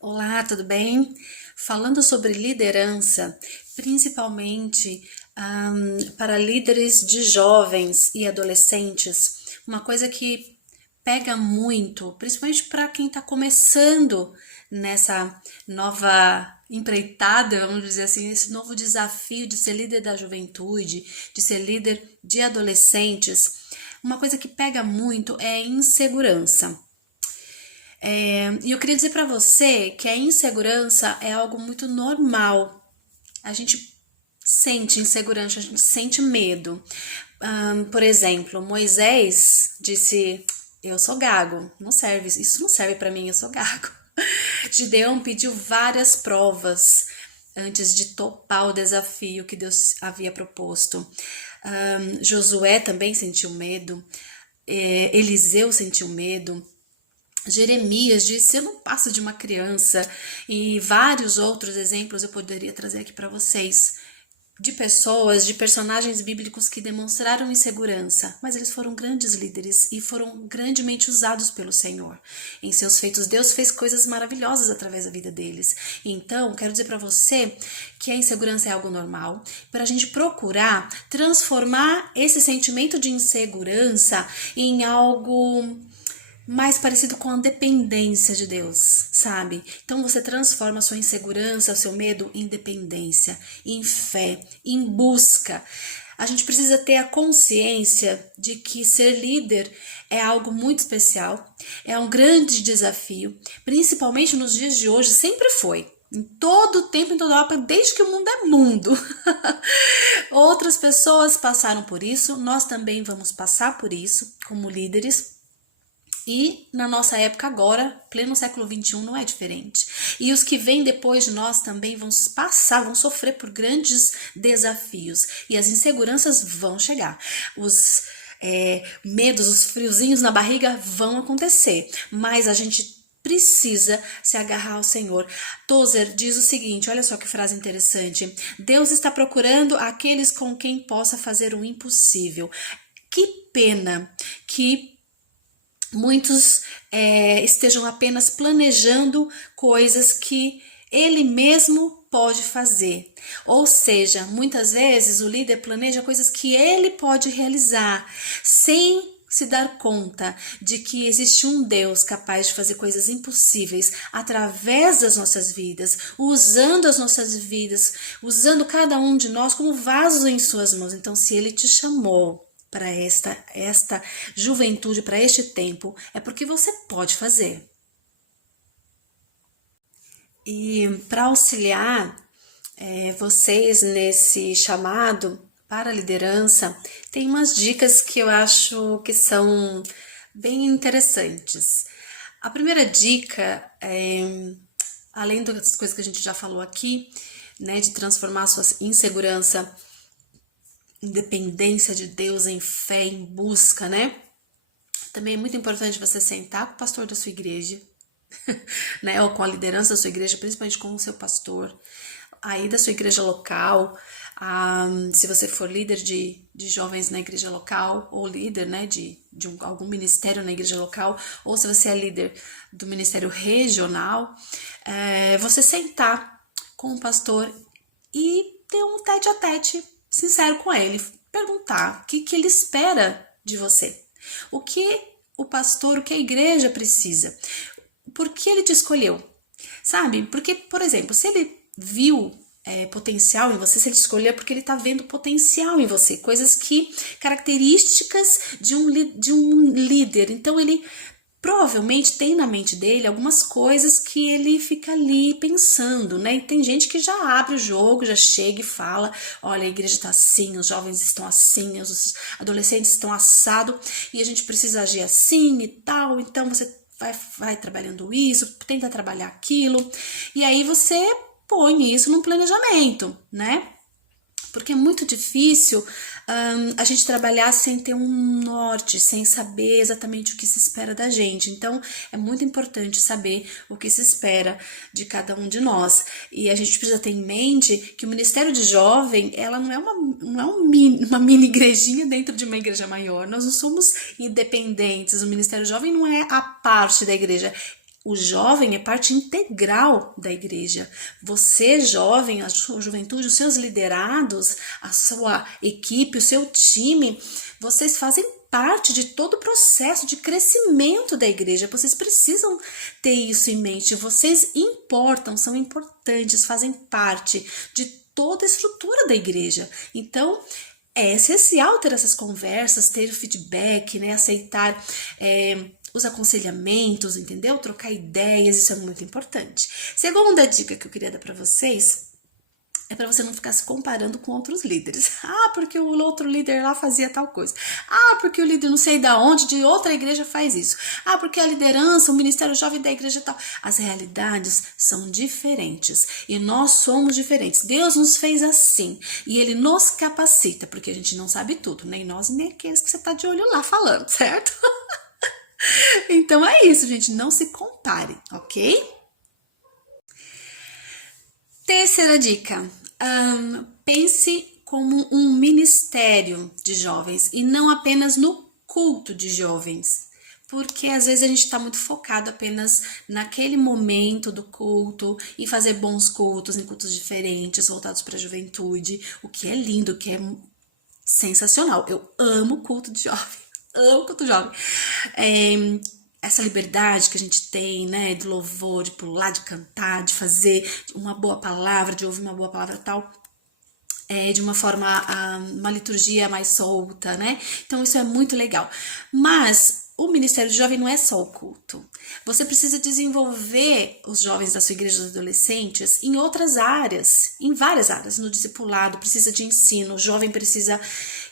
Olá, tudo bem? Falando sobre liderança, principalmente para líderes de jovens e adolescentes, uma coisa que pega muito, principalmente para quem está começando nessa nova empreitada, vamos dizer assim, esse novo desafio de ser líder da juventude, de ser líder de adolescentes, uma coisa que pega muito é a insegurança. E eu queria dizer para você que a insegurança é algo muito normal. A gente sente insegurança, a gente sente medo. Por exemplo, Moisés disse: Eu sou gago, não serve, isso não serve para mim, eu sou gago. Gideão pediu várias provas antes de topar o desafio que Deus havia proposto. Josué também sentiu medo, Eliseu sentiu medo. Jeremias disse: Eu não passo de uma criança, e vários outros exemplos eu poderia trazer aqui para vocês de pessoas, de personagens bíblicos que demonstraram insegurança, mas eles foram grandes líderes e foram grandemente usados pelo Senhor. Em seus feitos, Deus fez coisas maravilhosas através da vida deles. Então, quero dizer para você que a insegurança é algo normal, para a gente procurar transformar esse sentimento de insegurança em algo mais parecido com a dependência de Deus, sabe? Então você transforma a sua insegurança, o seu medo em dependência, em fé, em busca. A gente precisa ter a consciência de que ser líder é algo muito especial, é um grande desafio, principalmente nos dias de hoje, sempre foi. Em todo o tempo, em toda a época, desde que o mundo é mundo. Outras pessoas passaram por isso, nós também vamos passar por isso como líderes. E na nossa época agora, pleno século XXI, não é diferente. E os que vêm depois de nós também vão passar, vão sofrer por grandes desafios. E as inseguranças vão chegar. Os medos, os friozinhos na barriga vão acontecer. Mas a gente precisa se agarrar ao Senhor. Tozer diz o seguinte, olha só que frase interessante. Deus está procurando aqueles com quem possa fazer o impossível. Que pena que muitos estejam apenas planejando coisas que ele mesmo pode fazer. Ou seja, muitas vezes o líder planeja coisas que ele pode realizar, sem se dar conta de que existe um Deus capaz de fazer coisas impossíveis através das nossas vidas, usando as nossas vidas, usando cada um de nós como vasos em suas mãos. Então, se ele te chamou para esta juventude, para este tempo, é porque você pode fazer. E para auxiliar vocês nesse chamado para a liderança, tem umas dicas que eu acho que são bem interessantes. A primeira dica além das coisas que a gente já falou aqui, né, de transformar a sua insegurança independência de Deus, em fé, em busca, né? Também é muito importante você sentar com o pastor da sua igreja, né? Ou com a liderança da sua igreja, principalmente com o seu pastor, aí da sua igreja local. Se você for líder de jovens na igreja local, ou líder, né, de algum ministério na igreja local, ou se você é líder do ministério regional, você sentar com o pastor e ter um tete a tete sincero com ele, perguntar o que ele espera de você, o que o pastor, o que a igreja precisa, por que ele te escolheu, sabe? Porque, por exemplo, se ele viu potencial em você, se ele escolheu é porque ele está vendo potencial em você, coisas que, características de um líder, então ele provavelmente tem na mente dele algumas coisas que ele fica ali pensando, né? E tem gente que já abre o jogo, já chega e fala, olha, a igreja tá assim, os jovens estão assim, os adolescentes estão assado, e a gente precisa agir assim e tal, então você vai trabalhando isso, tenta trabalhar aquilo, e aí você põe isso num planejamento, né? Porque é muito difícil a gente trabalhar sem ter um norte, sem saber exatamente o que se espera da gente. Então, é muito importante saber o que se espera de cada um de nós. E a gente precisa ter em mente que o Ministério de Jovem, ela não é uma mini igrejinha dentro de uma igreja maior. Nós não somos independentes. O Ministério Jovem não é a parte da igreja. O jovem é parte integral da igreja. Você, jovem, a sua juventude, os seus liderados, a sua equipe, o seu time, vocês fazem parte de todo o processo de crescimento da igreja. Vocês precisam ter isso em mente. Vocês importam, são importantes, fazem parte de toda a estrutura da igreja. Então, é essencial ter essas conversas, ter feedback, né? Aceitar os aconselhamentos, entendeu? Trocar ideias, isso é muito importante. Segunda dica que eu queria dar para vocês é para você não ficar se comparando com outros líderes. Ah, porque o outro líder lá fazia tal coisa. Ah, porque o líder não sei da onde, de outra igreja faz isso. Ah, porque a liderança, o ministério jovem da igreja tal. As realidades são diferentes e nós somos diferentes. Deus nos fez assim e Ele nos capacita, porque a gente não sabe tudo, nem nós, nem aqueles que você tá de olho lá falando, certo? Então é isso, gente. Não se compare, ok? Terceira dica. Pense como um ministério de jovens e não apenas no culto de jovens. Porque às vezes a gente está muito focado apenas naquele momento do culto e fazer bons cultos em cultos diferentes, voltados para a juventude, o que é lindo, o que é sensacional. Eu amo culto de jovem. Amo culto jovem. Essa liberdade que a gente tem, né, de louvor, de pular, de cantar, de fazer uma boa palavra, de ouvir uma boa palavra tal, de uma forma, uma liturgia mais solta, né? Então isso é muito legal. Mas o Ministério Jovem não é só o culto. Você precisa desenvolver os jovens da sua igreja, os adolescentes, em outras áreas, em várias áreas. No discipulado, precisa de ensino, o jovem precisa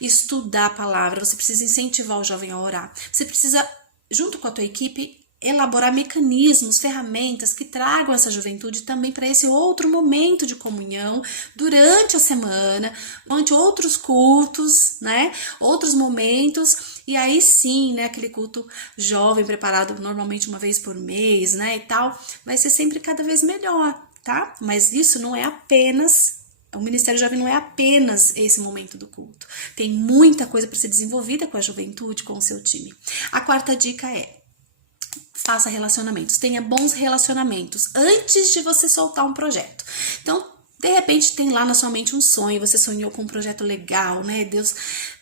estudar a palavra, você precisa incentivar o jovem a orar. Você precisa, junto com a tua equipe, elaborar mecanismos, ferramentas que tragam essa juventude também para esse outro momento de comunhão durante a semana, durante outros cultos, né? Outros momentos, e aí sim, né? Aquele culto jovem preparado normalmente uma vez por mês, né? E tal, vai ser sempre cada vez melhor, tá? Mas isso não é apenas. O Ministério Jovem não é apenas esse momento do culto. Tem muita coisa para ser desenvolvida com a juventude, com o seu time. A quarta dica é: faça relacionamentos, tenha bons relacionamentos antes de você soltar um projeto. Então, de repente tem lá na sua mente um sonho, você sonhou com um projeto legal, né? Deus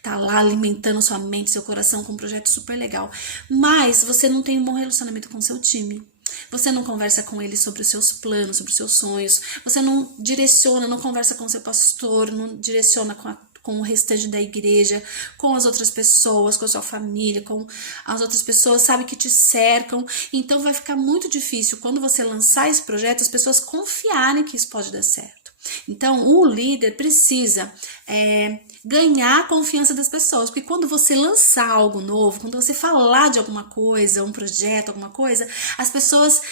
tá lá alimentando sua mente, seu coração com um projeto super legal, mas você não tem um bom relacionamento com o seu time. Você não conversa com ele sobre os seus planos, sobre os seus sonhos, você não direciona, não conversa com o seu pastor, não direciona com o restante da igreja, com as outras pessoas, com a sua família, com as outras pessoas, sabe, que te cercam. Então vai ficar muito difícil quando você lançar esse projeto, as pessoas confiarem que isso pode dar certo. Então o líder precisa ganhar a confiança das pessoas, porque quando você lançar algo novo, quando você falar de alguma coisa, um projeto, alguma coisa, as pessoas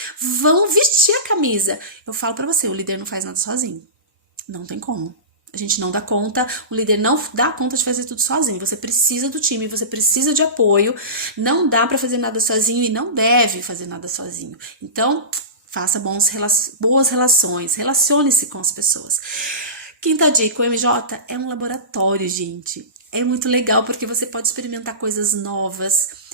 vão vestir a camisa. Eu falo pra você, o líder não faz nada sozinho, não tem como. A gente não dá conta, o líder não dá conta de fazer tudo sozinho. Você precisa do time, você precisa de apoio. Não dá para fazer nada sozinho e não deve fazer nada sozinho. Então, faça boas relações, relacione-se com as pessoas. Quinta dica, o MJ é um laboratório, gente. É muito legal porque você pode experimentar coisas novas.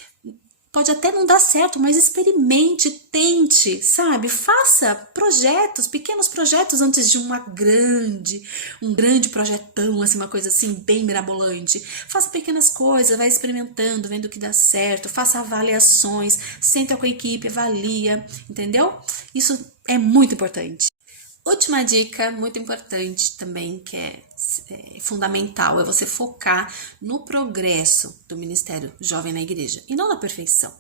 Pode até não dar certo, mas experimente, tente, sabe? Faça projetos, pequenos projetos antes de um grande projetão, assim, uma coisa assim, bem mirabolante. Faça pequenas coisas, vai experimentando, vendo o que dá certo, faça avaliações, senta com a equipe, avalia, entendeu? Isso é muito importante. Última dica, muito importante também, que é fundamental, é você focar no progresso do Ministério Jovem na Igreja e não na perfeição.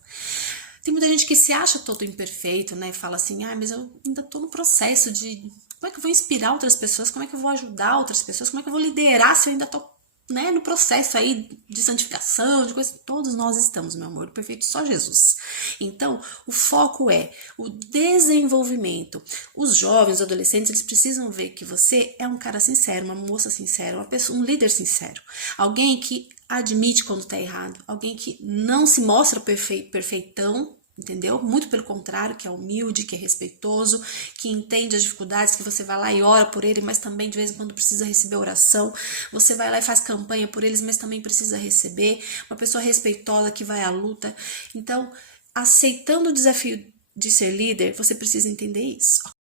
Tem muita gente que se acha todo imperfeito, né? E fala assim, mas eu ainda tô no processo de... Como é que eu vou inspirar outras pessoas? Como é que eu vou ajudar outras pessoas? Como é que eu vou liderar se eu ainda tô, né, no processo aí de santificação, de coisa? Todos nós estamos, meu amor, perfeito só Jesus. Então, o foco é o desenvolvimento. Os jovens, os adolescentes, eles precisam ver que você é um cara sincero, uma moça sincera, uma pessoa, um líder sincero. Alguém que admite quando tá errado, alguém que não se mostra perfeitão, entendeu? Muito pelo contrário, que é humilde, que é respeitoso, que entende as dificuldades, que você vai lá e ora por ele, mas também de vez em quando precisa receber oração. Você vai lá e faz campanha por eles, mas também precisa receber. Uma pessoa respeitosa que vai à luta. Então, aceitando o desafio de ser líder, você precisa entender isso.